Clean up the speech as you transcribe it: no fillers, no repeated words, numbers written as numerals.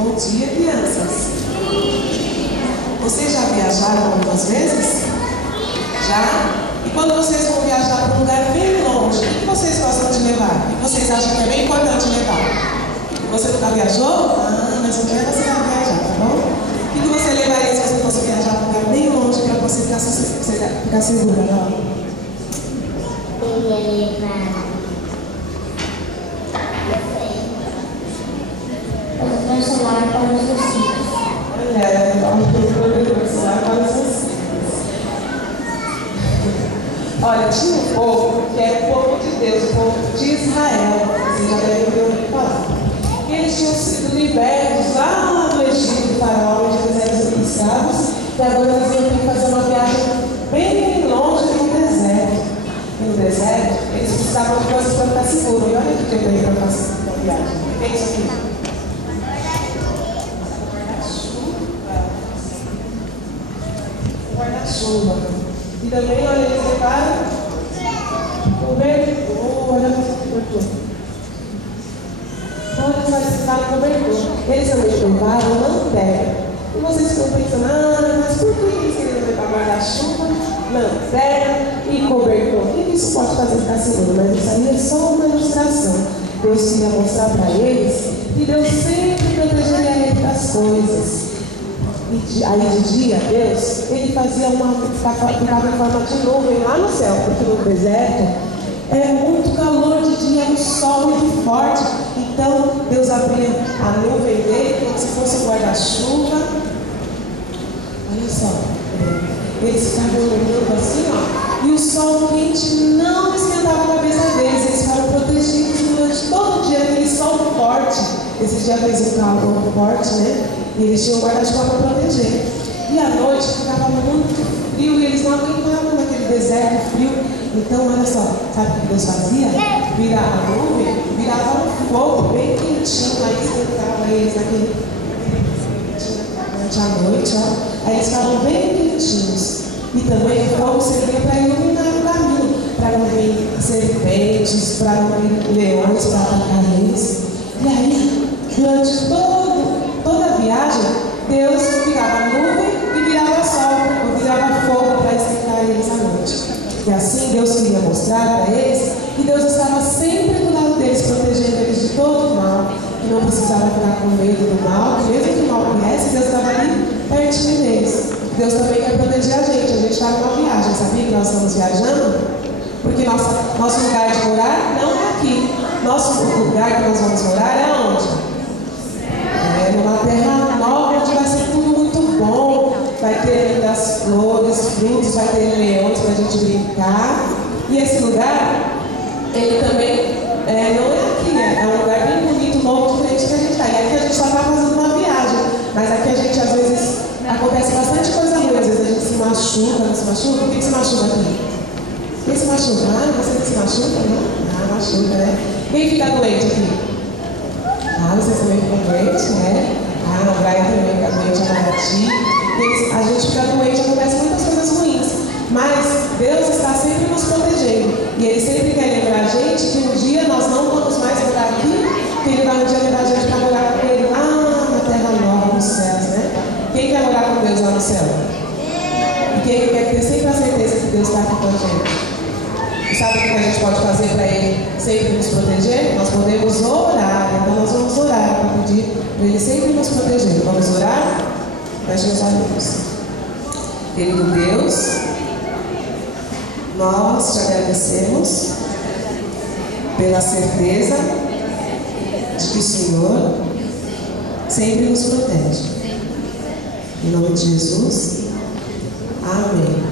Bom dia, crianças. Vocês já viajaram algumas vezes? Já? E quando vocês vão viajar para um lugar bem longe, o que vocês gostam de levar? O que vocês acham que é bem importante levar? Você nunca viajou? Ah, mas um dia você vai viajar, tá bom? O que você levaria se você fosse viajar para um lugar bem longe para você ficar segura? Não? Eu ia levar o meu celular para os meus filhos. Olha, o celular para os seus filhos. Olha, tinha um povo que era o povo de Deus, o povo de Israel. Vocês já devem ter ouvido falar. Eles tinham sido libertos lá do Egito, do faraó, onde eles eram escravos, e agora eles iam ter que fazer uma viagem bem longe no deserto. E no deserto, eles precisavam de coisas para ficar seguros. E olha o que eu tenho para fazer uma viagem. O que é isso aqui? Guarda-chuva. E também, olha, eles levaram cobertor. Olha o cobertor. Então, eles precisaram cobertor. Eles também levaram lanterna. E vocês ficam pensando, mas por que eles queriam levar guarda-chuva, lanterna e cobertor? O que isso pode fazer ficar seguro? Mas isso aí é só uma ilustração. Deus queria mostrar para eles que Deus sempre protegeria eles das coisas. E aí de dia, Deus, ele fazia ficava em forma de nuvem lá no céu, porque no deserto é muito calor de dia, um sol muito forte. Então Deus abria a nuvem dele como se fosse um guarda-chuva. Olha só, eles ficavam olhando assim, ó, e o sol quente não esquentava a cabeça deles, eles ficaram protegidos durante todo o dia, aquele sol forte. Esse dia fez um calor forte, né? E eles tinham guarda-chuva para proteger. E à noite ficava muito frio e eles não aguentavam naquele deserto frio. Então, olha só, sabe o que Deus fazia? Virava a nuvem, virava um fogo bem quentinho, aí esquentava eles naquele durante a noite, ó. Aí eles ficavam bem quentinhos. E também o fogo servia para iluminar o caminho, para não vir serpentes, para não vir leões, para atacar eles. E aí, durante toda a viagem, Deus virava nuvem e virava sol, ou virava fogo para esquentar eles à noite. E assim Deus queria mostrar para eles que Deus estava sempre do lado deles, protegendo eles de todo o mal, que não precisava ficar com medo do mal, que mesmo que o mal viesse, Deus estava ali pertinho deles. Deus também quer proteger a gente está numa viagem, sabia que nós estamos viajando? Porque nosso lugar de morar não é aqui. Nosso lugar que nós vamos morar é onde? É numa terra nova, onde vai ser tudo muito bom. Vai ter lindas flores, frutos, vai ter leões para a gente brincar. E esse lugar, ele também não é aqui, é um lugar bem bonito, novo, diferente que a gente está. E aqui a gente só está fazendo uma viagem. Mas aqui a gente, às vezes, acontece bastante coisa ruim. Às vezes a gente se machuca, não se machuca. O que se machuca aqui? Quem se machuca? Ah, você não se machuca, não? Ah, machuca, né? Quem fica doente aqui? Ah, vocês também ficam doentes, né? Ah, o Brian também fica doente, a Marati. A gente fica doente, acontecem muitas coisas ruins. Mas Deus está sempre nos protegendo. E Ele sempre quer lembrar a gente que um dia nós não vamos mais morar aqui, que Ele vai um dia levar a gente para morar com Ele lá na terra nova, nos céus, né? Quem quer morar com Deus lá no céu? E quem quer ter sempre a certeza que Deus está aqui com a gente? E sabe o que a gente pode fazer para Ele sempre nos proteger? Nós podemos orar. Então nós vamos orar para pedir para Ele sempre nos proteger. Vamos orar? Feche os olhos. Querido Deus, nós te agradecemos pela certeza de que o Senhor sempre nos protege. Em nome de Jesus, amém.